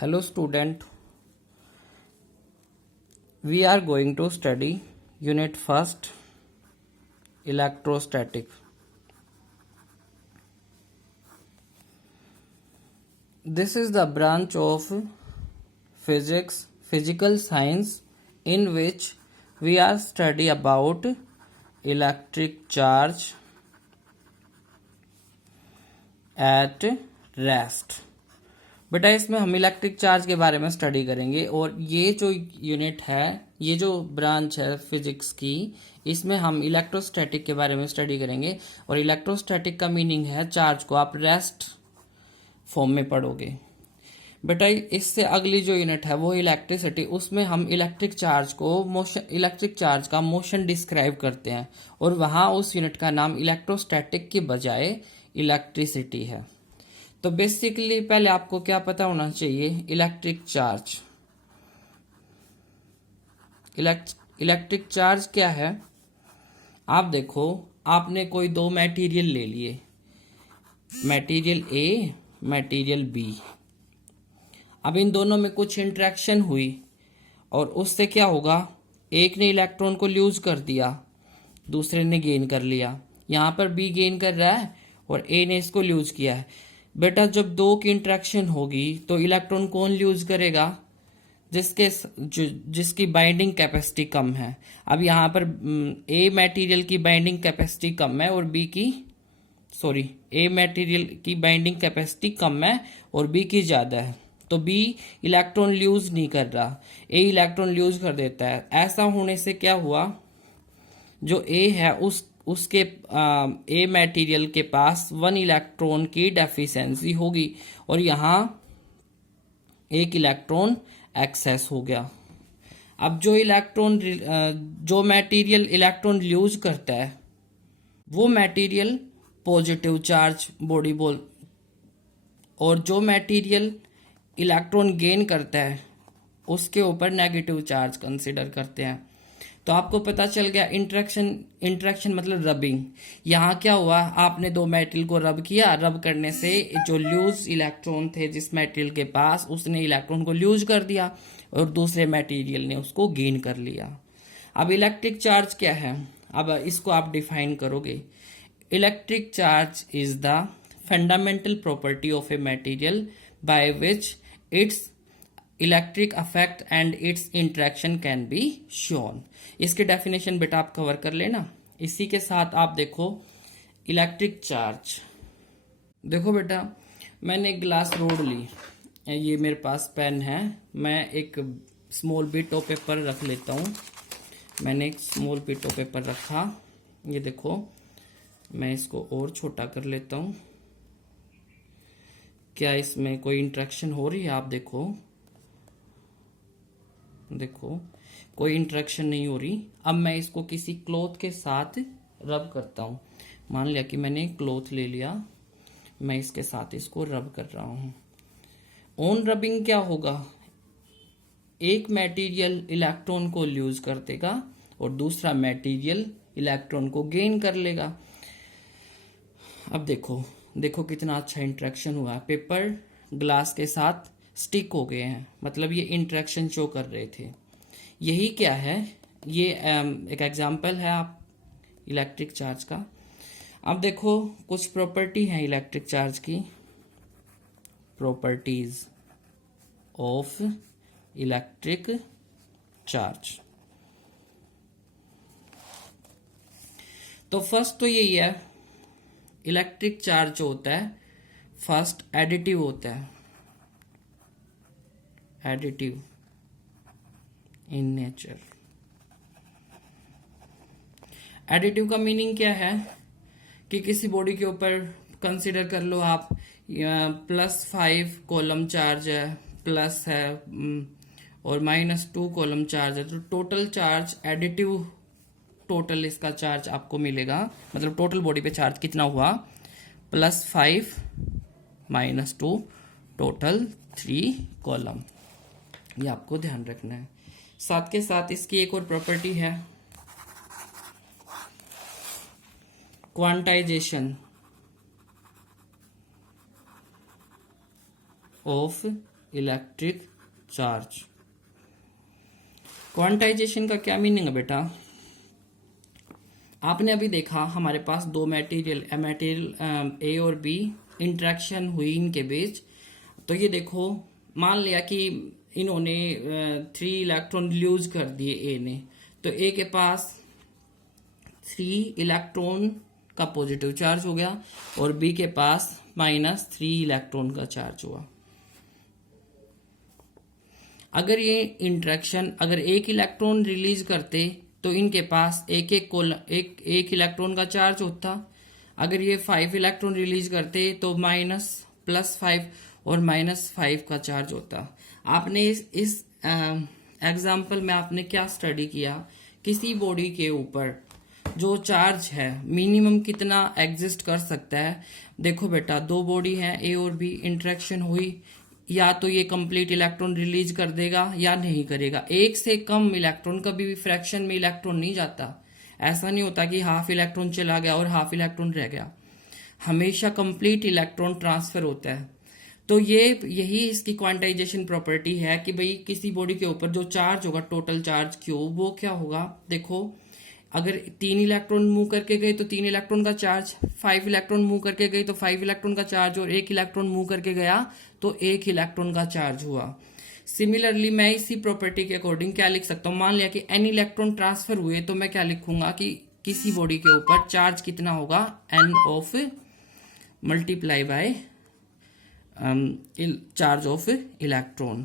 Hello student, we are going to study unit first electrostatic. This is the branch of physical science in which we are study about electric charge at rest. बेटा इसमें हम electric charge के बारे में study करेंगे और ये जो यूनिट है, ये जो ब्रांच है फिजिक्स की, इसमें हम इलेक्ट्रोस्टैटिक के बारे में स्टडी करेंगे। और इलेक्ट्रोस्टैटिक का मीनिंग है चार्ज को आप रेस्ट फॉर्म में पढ़ोगे। बेटा इससे अगली जो यूनिट है वो इलेक्ट्रिसिटी, उसमें हम इलेक्ट्रिक चार्ज का मोशन डिस्क्राइब करते हैं और वहाँ उस यूनिट का नाम इलेक्ट्रोस्टैटिक की बजाय इलेक्ट्रिसिटी है। तो बेसिकली पहले आपको क्या पता होना चाहिए, इलेक्ट्रिक चार्ज क्या है। आप देखो, आपने कोई दो मटेरियल ले लिए, मटेरियल ए, मटेरियल बी। अब इन दोनों में कुछ इंटरेक्शन हुई और उससे क्या होगा, एक ने इलेक्ट्रॉन को लूज कर दिया, दूसरे ने गेन कर लिया। यहाँ पर बी गेन कर रहा है और ए ने इसको लूज किया है। बेटा जब दो की इंटरेक्शन होगी तो इलेक्ट्रॉन कौन ल्यूज करेगा, जिसकी बाइंडिंग कैपेसिटी कम है। अब यहाँ पर ए मटेरियल की बाइंडिंग कैपेसिटी कम है और ए मटेरियल की बाइंडिंग कैपेसिटी कम है और बी की ज्यादा है, तो बी इलेक्ट्रॉन ल्यूज नहीं कर रहा, ए इलेक्ट्रॉन ल्यूज कर देता है। ऐसा होने से क्या हुआ, जो ए है उसके ए मटेरियल के पास 1 इलेक्ट्रॉन की डेफिशिएंसी होगी और यहाँ 1 इलेक्ट्रॉन एक्सेस हो गया। अब जो मटेरियल इलेक्ट्रॉन लूज करता है वो मटेरियल पॉजिटिव चार्ज बॉडी और जो मटेरियल इलेक्ट्रॉन गेन करता है उसके ऊपर नेगेटिव चार्ज कंसिडर करते हैं। तो आपको पता चल गया इंटरेक्शन मतलब रबिंग। यहाँ क्या हुआ, आपने दो मेटल को रब किया, रब करने से जो लूज इलेक्ट्रॉन थे जिस मेटेरियल के पास, उसने इलेक्ट्रॉन को लूज कर दिया और दूसरे मटेरियल ने उसको गेन कर लिया। अब इलेक्ट्रिक चार्ज क्या है, अब इसको आप डिफाइन करोगे। Electric charge is the fundamental property of a material by which it's electric affect and it's interaction can be shown. इसके डेफिनेशन बेटा आप कवर कर लेना। इसी के साथ आप देखो इलेक्ट्रिक चार्ज। देखो बेटा, मैंने एक ग्लास रोड ली, ये मेरे पास पेन है, मैं एक स्मॉल बिट ऑफ पेपर रख लेता हूँ। मैंने एक स्मॉल बिट ऑफ पेपर रखा, ये देखो मैं इसको और छोटा कर लेता हूँ। क्या इसमें कोई इंटरेक्शन हो रही है, आप देखो कोई इंटरेक्शन नहीं हो रही। अब मैं इसको किसी क्लॉथ के साथ रब करता हूं। मान लिया कि मैंने क्लॉथ ले लिया, मैं इसके साथ इसको रब कर रहा हूं। ऑन रबिंग क्या होगा, एक मटेरियल इलेक्ट्रॉन को लूज कर देगा और दूसरा मटेरियल इलेक्ट्रॉन को गेन कर लेगा। अब देखो कितना अच्छा इंटरेक्शन हुआ, पेपर ग्लास के साथ स्टिक हो गए हैं, मतलब ये इंटरेक्शन शो कर रहे थे। यही क्या है, ये एक एग्जांपल है आप इलेक्ट्रिक चार्ज का। अब देखो कुछ प्रॉपर्टी है इलेक्ट्रिक चार्ज की, प्रॉपर्टीज ऑफ इलेक्ट्रिक चार्ज। तो फर्स्ट तो यही है, इलेक्ट्रिक चार्ज जो होता है फर्स्ट एडिटिव होता है, एडिटिव इन नेचर। एडिटिव का मीनिंग क्या है कि किसी बॉडी के ऊपर कंसीडर कर लो आप +5 कॉलम चार्ज है, प्लस है और -2 कॉलम चार्ज है, तो टोटल चार्ज एडिटिव, टोटल इसका चार्ज आपको मिलेगा, मतलब टोटल बॉडी पे चार्ज कितना हुआ, +5 -2 टोटल 3 कॉलम। ये आपको ध्यान रखना है। साथ के साथ इसकी एक और प्रॉपर्टी है, quantization of electric charge. Quantization का क्या मीनिंग है बेटा? आपने अभी देखा हमारे पास दो मटेरियल ए और बी इंटरेक्शन हुई इनके बीच। तो ये देखो, मान लिया कि इन्होंने 3 इलेक्ट्रॉन लूज कर दिए ए ने, तो ए के पास 3 इलेक्ट्रॉन का पॉजिटिव चार्ज हो गया और बी के पास -3 इलेक्ट्रॉन का चार्ज हुआ। अगर ये इंटरेक्शन अगर एक इलेक्ट्रॉन रिलीज करते तो इनके पास एक इलेक्ट्रॉन का चार्ज होता। अगर ये 5 इलेक्ट्रॉन रिलीज करते तो +5 और -5 का चार्ज होता। आपने इस एग्जाम्पल में आपने क्या स्टडी किया? किसी बॉडी के ऊपर जो चार्ज है मिनिमम कितना एग्जिस्ट कर सकता है। देखो बेटा, दो बॉडी है ए और बी, इंटरेक्शन हुई, या तो ये कंप्लीट इलेक्ट्रॉन रिलीज कर देगा या नहीं करेगा। एक से कम इलेक्ट्रॉन, कभी भी फ्रैक्शन में इलेक्ट्रॉन नहीं जाता। ऐसा नहीं होता कि हाफ इलेक्ट्रॉन चला गया और हाफ इलेक्ट्रॉन रह गया, हमेशा कंप्लीट इलेक्ट्रॉन ट्रांसफर होता है। तो यही इसकी क्वांटाइजेशन प्रॉपर्टी है कि भाई किसी बॉडी के ऊपर जो चार्ज होगा, टोटल चार्ज क्यू, वो क्या होगा। देखो, अगर 3 इलेक्ट्रॉन मूव करके गए तो 3 इलेक्ट्रॉन का चार्ज, 5 इलेक्ट्रॉन मूव करके गई तो 5 इलेक्ट्रॉन का चार्ज, और 1 इलेक्ट्रॉन मूव करके गया तो 1 इलेक्ट्रॉन का चार्ज हुआ। सिमिलरली मैं इसी प्रॉपर्टी के अकॉर्डिंग क्या लिख सकता हूँ? मान लिया कि n इलेक्ट्रॉन ट्रांसफर हुए तो मैं क्या लिखूंगा कि किसी बॉडी के ऊपर चार्ज कितना होगा, n of multiply by charge of electron,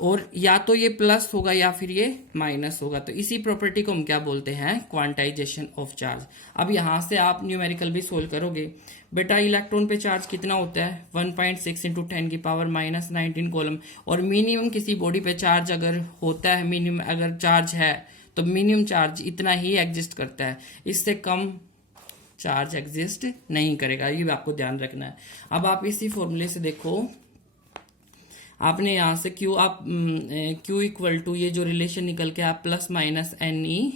और या तो ये प्लस होगा या फिर ये माइनस होगा। तो इसी प्रॉपर्टी को हम क्या बोलते हैं? Quantization of charge. अब यहां से आप न्यूमेरिकल भी सोल्व करोगे। बेटा, इलेक्ट्रॉन पे चार्ज कितना होता है? 1.6 × 10⁻⁻19 कॉलम। और मिनिमम किसी बॉडी पे चार्ज अगर होता है, मिनिमम अगर चार्ज है तो मिनिमम चार्ज इतना ही एग्जिस्ट करता है, इससे कम चार्ज एग्जिस्ट नहीं करेगा। ये भी आपको ध्यान रखना है। अब आप इसी फॉर्मूले से देखो, आपने यहां से Q इक्वल टू ये जो रिलेशन निकल के आप +-NE,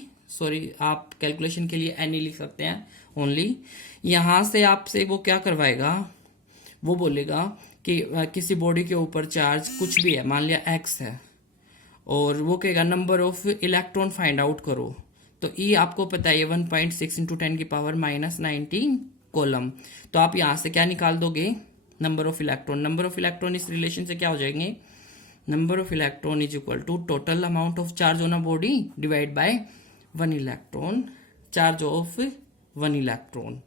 आप कैलकुलेशन के लिए NE लिख सकते हैं ओनली। यहां से आपसे वो क्या करवाएगा, वो बोलेगा कि किसी बॉडी के ऊपर चार्ज कुछ भी है, मान लिया X है, और वो कहेगा number of electron find out करो। तो E आपको पता है 1.6 × 10⁻⁻19 कॉलम। तो आप यहां से क्या निकाल दोगे? Number of electron. Number of electron इस रिलेशन से क्या हो जाएंगे? Number of electron is equal to total amount of charge on a body divide by 1 electron, charge of 1 electron.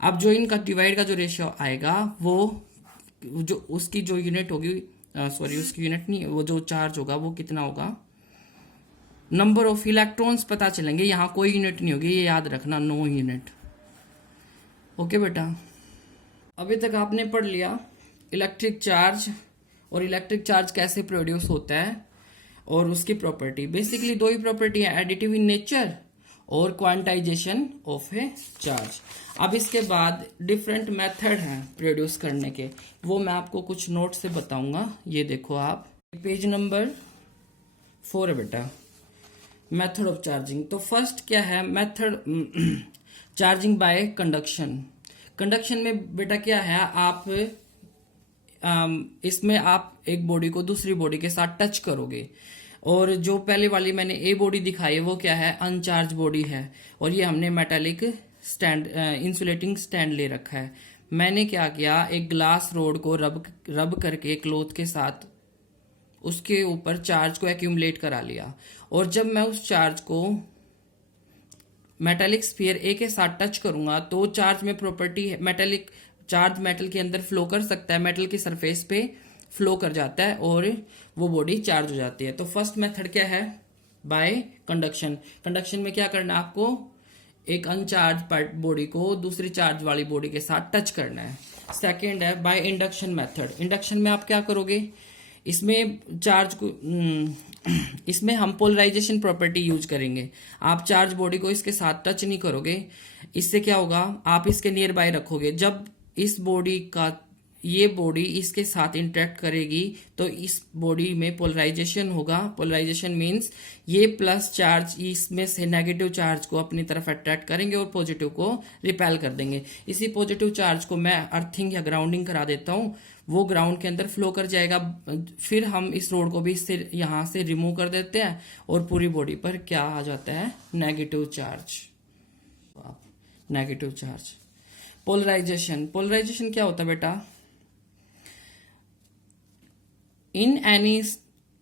अब जो इनका डिवाइड का जो रेशियो आएगा, वो जो उसकी जो यूनिट होगी, उसकी यूनिट नहीं, वो जो चार्ज होगा वो कितना होगा? नंबर ऑफ इलेक्ट्रॉन्स पता चलेंगे, यहाँ कोई यूनिट नहीं होगी, ये याद रखना, नो यूनिट। ओके बेटा, अभी तक आपने पढ़ लिया इलेक्ट्रिक चार्ज और इलेक्ट्रिक चार्ज कैसे प्रोड्यूस होता है और उसकी प्रॉपर्टी। बेसिकली दो ही प्रॉपर्टी है, एडिटिव इन नेचर और क्वांटाइजेशन ऑफ ए चार्ज। अब इसके बाद डिफरेंट मेथड हैं प्रोड्यूस करने के, वो मैं आपको कुछ नोट से बताऊंगा। ये देखो आप, पेज नंबर 4 है बेटा, मेथड ऑफ चार्जिंग। तो फर्स्ट क्या है method? Charging by conduction. Conduction में बेटा क्या है, आप इसमें आप एक बॉडी को दूसरी बॉडी के साथ टच करोगे, और जो पहले वाली मैंने ए बॉडी दिखाई है वो क्या है? अनचार्ज बॉडी है, और ये हमने मेटालिक स्टैंड इंसुलेटिंग स्टैंड ले रखा है। मैंने क्या किया, एक ग्लास रोड को रब करके क्लॉथ के साथ उसके ऊपर चार्ज को एक्यूमुलेट करा लिया, और जब मैं उस चार्ज को मेटालिक स्फीयर ए के साथ टच करूंगा तो चार्ज में प्रॉपर्टी है, मेटालिक चार्ज मेटल के अंदर फ्लो कर सकता है, मेटल की सरफेस पे फ्लो कर जाता है और वो बॉडी चार्ज हो जाती है। तो फर्स्ट मेथड क्या है? Bye conduction. कंडक्शन में क्या करना है आपको? एक अनचार्ज बॉडी को दूसरी चार्ज वाली बॉडी के साथ टच करना है। सेकेंड है बाय इंडक्शन मेथड। इंडक्शन में आप क्या करोगे? इसमें हम पोलराइजेशन प्रॉपर्टी यूज करेंगे। आप चार्ज बॉडी को इसके साथ टच नहीं करोगे, इससे क्या होगा, आप इसके नियर बाय रखोगे। जब इस बॉडी का ये बॉडी इसके साथ इंटरेक्ट करेगी तो इस बॉडी में पोलराइजेशन होगा। पोलराइजेशन मींस ये प्लस चार्ज इसमें से नेगेटिव चार्ज को अपनी तरफ अट्रैक्ट करेंगे और पॉजिटिव को रिपेल कर देंगे। इसी पॉजिटिव चार्ज को मैं अर्थिंग या ग्राउंडिंग करा देता हूँ, वो ग्राउंड के अंदर फ्लो कर जाएगा। फिर हम इस रोड को भी इससे यहाँ से रिमूव कर देते हैं और पूरी बॉडी पर क्या आ जाता है, negative charge. Negative charge. Polarization. Polarization क्या होता है बेटा, in any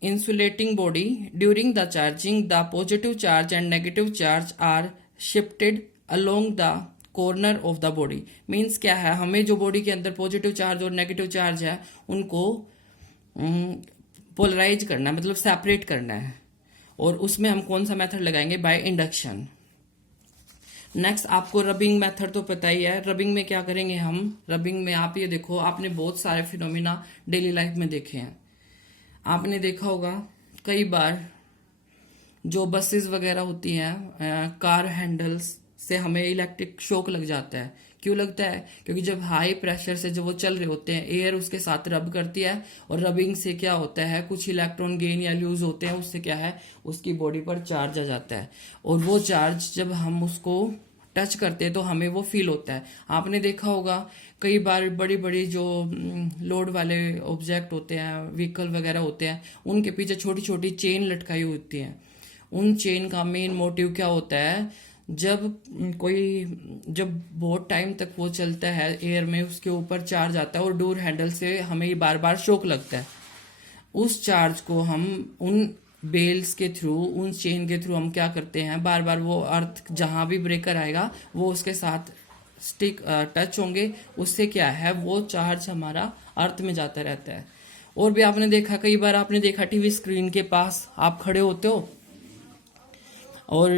insulating body during the charging the positive charge and negative charge are shifted along the corner of the body। Means क्या है, हमें जो बॉडी के अंदर पॉजिटिव चार्ज और नेगेटिव चार्ज है उनको पोलराइज करना है, मतलब सेपरेट करना है। और उसमें हम कौन सा मेथड लगाएंगे, बाय इंडक्शन। नेक्स्ट आपको रबिंग मेथड तो पता ही है। रबिंग में क्या करेंगे हम, रबिंग में आप ये देखो, आपने बहुत सारे फिनोमिना डेली लाइफ में देखे हैं। आपने देखा होगा कई बार जो बसेस वगैरह होती हैं, कार हैंडल्स से हमें इलेक्ट्रिक शॉक लग जाता है। क्यों लगता है, क्योंकि जब हाई प्रेशर से जब वो चल रहे होते हैं, एयर उसके साथ रब करती है और रबिंग से क्या होता है, कुछ इलेक्ट्रॉन गेन या लूज होते हैं, उससे क्या है, उसकी बॉडी पर चार्ज आ जाता है। और वो चार्ज जब हम उसको टच करते हैं तो हमें वो फील होता है। आपने देखा होगा कई बार बड़ी बड़ी जो लोड वाले ऑब्जेक्ट होते हैं, व्हीकल वगैरह होते हैं, उनके पीछे छोटी छोटी चेन लटकाई होती हैं। उन चेन का मेन मोटिव क्या होता है, जब बहुत टाइम तक वो चलता है एयर में, उसके ऊपर चार्ज आता है और डोर हैंडल से हमें बार बार शॉक लगता है। उस चार्ज को हम उन बेल्स के थ्रू, उन चेन के थ्रू हम क्या करते हैं, बार बार वो अर्थ जहां भी ब्रेकर आएगा वो उसके साथ स्टिक टच होंगे, उससे क्या है, वो चार्ज हमारा अर्थ में जाता रहता है। और भी आपने देखा, कई बार आपने देखा टीवी स्क्रीन के पास आप खड़े होते हो और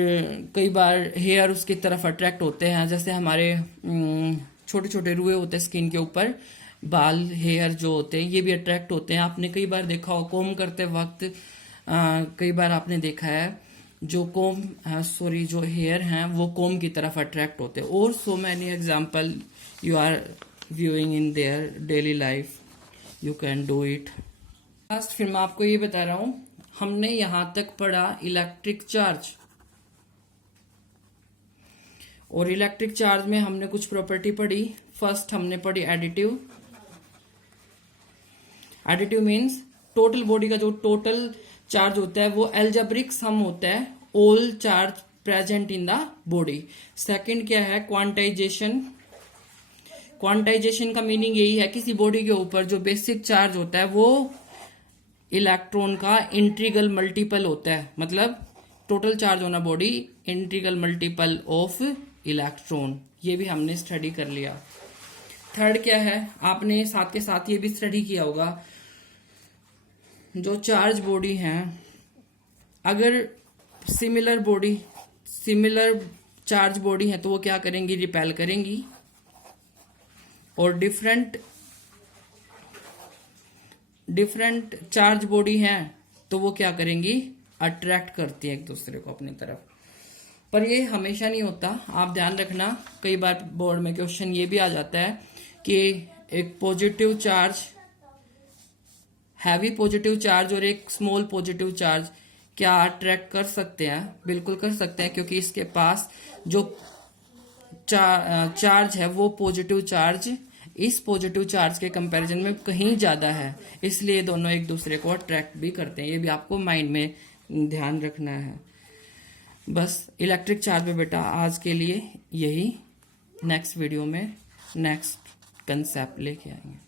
कई बार हेयर उसकी तरफ अट्रैक्ट होते हैं। जैसे हमारे छोटे छोटे रुए होते हैं स्किन के ऊपर, बाल हेयर जो होते हैं ये भी अट्रैक्ट होते हैं। आपने कई बार देखा हो कोम करते वक्त, कई बार आपने देखा है जो जो हेयर हैं वो कोम की तरफ अट्रैक्ट होते हैं। और so many example you are viewing in their daily life, you can do it. Last फिर मैं आपको ये बता रहा हूं, हमने यहां तक पढ़ा इलेक्ट्रिक चार्ज, और इलेक्ट्रिक चार्ज में हमने कुछ प्रॉपर्टी पढ़ी। फर्स्ट हमने पढ़ी additive. Additive means total body का जो टोटल चार्ज होता है वो एल्जेब्रिक सम होता है all charge present in the body. Second क्या है, क्वांटाइजेशन। क्वांटाइजेशन का मीनिंग यही है, किसी बॉडी के ऊपर जो बेसिक चार्ज होता है वो इलेक्ट्रॉन का इंटीग्रल मल्टीपल होता है, मतलब टोटल चार्ज होना body integral multiple of electron. ये भी हमने स्टडी कर लिया। थर्ड क्या है, आपने साथ के साथ ये भी स्टडी किया होगा, जो चार्ज बॉडी हैं, अगर सिमिलर चार्ज बॉडी है तो वो क्या करेंगी, रिपेल करेंगी। और डिफरेंट चार्ज बॉडी है तो वो क्या करेंगी, अट्रैक्ट करती है एक दूसरे को अपनी तरफ। पर ये हमेशा नहीं होता, आप ध्यान रखना। कई बार बोर्ड में क्वेश्चन ये भी आ जाता है कि एक positive charge, heavy positive charge और एक स्मॉल पॉजिटिव चार्ज क्या अट्रैक्ट कर सकते हैं? बिल्कुल कर सकते हैं, क्योंकि इसके पास जो चार्ज है वो पॉजिटिव चार्ज इस पॉजिटिव चार्ज के कंपैरिजन में कहीं ज्यादा है, इसलिए दोनों एक दूसरे को अट्रैक्ट भी करते हैं। ये भी आपको माइंड में ध्यान रखना है। बस इलेक्ट्रिक चार्ज में बेटा आज के लिए यही। नेक्स्ट वीडियो में नेक्स्ट कंसेप्ट लेके आएंगे।